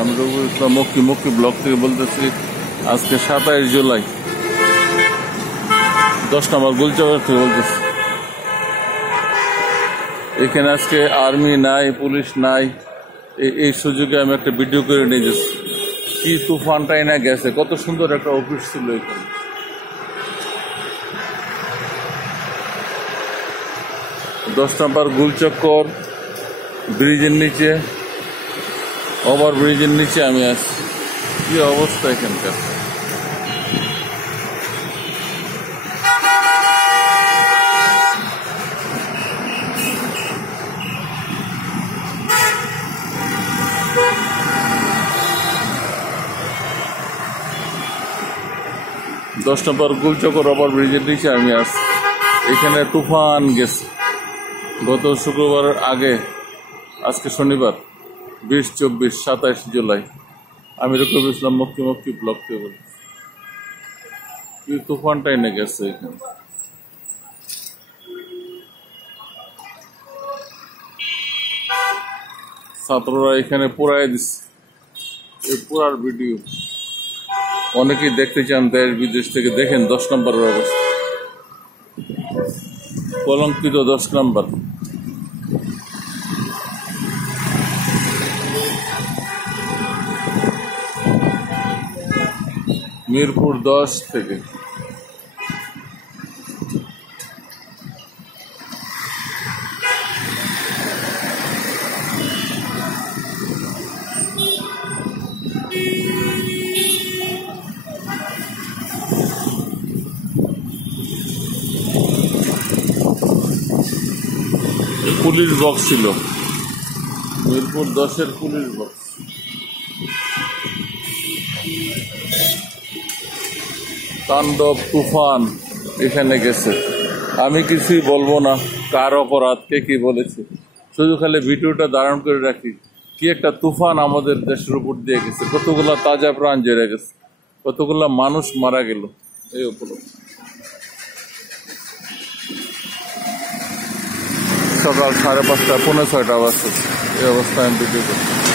আমি রঘুর ইসলাম মক্কি ব্লক থেকে বলতেছি। আজকে 27 জুলাই 10 নম্বর গুলচর থেকে বলতেছি। এখানে আজকে আর্মি নাই, পুলিশ নাই, এই সুযোগে আমি একটা ভিডিও করে নিয়ে যাচ্ছি। কি তুফানটাই না গেছে, কত সুন্দর একটা অফিস ছিল এখানে। দশ নম্বর গুলচক্কর ব্রিজের নিচে, ওভার ব্রিজের নিচে আমি আসছি। কি অবস্থা এখানকার। দশ নম্বর গুলচক্কর ওভার ব্রিজের নিচে আমি আসছি। এখানে তুফান গেছে গত শুক্রবারের আগে। আজকে শনিবার 20, 24, 27 জুলাই। আমি রঘুর ইসলাম মক্কি ব্লক থেকে বলছি। কি তুফানটাই না গেছে এখানে। ছাত্ররা এখানে পুরাই দিচ্ছে। এই পুরার ভিডিও অনেকেই দেখতে চান দেশ বিদেশ থেকে। দেখেন 10 নম্বরের অবস্থা, কলঙ্কিত 10 নম্বর। মিরপুর 10 থেকে পুলিশ বক্স ছিল, মিরপুর 10-এর পুলিশ বক্স। তাণ্ডব তুফান এখানে গেছে। আমি কিছুই বলবো না, কার অপরাধ, কে কি বলেছে, শুধু খালি ভিডিওটা ধারণ করে রাখি। কি একটা তুফান আমাদের দেশের উপর দিয়ে গেছে, কতগুলা তাজা প্রাণ জেরে গেছে, কতগুলা মানুষ মারা গেল এই উপলক্ষে। সকাল 5:30, 5:45 বাজছে। এই অবস্থায় আমি ভিডিও করছি।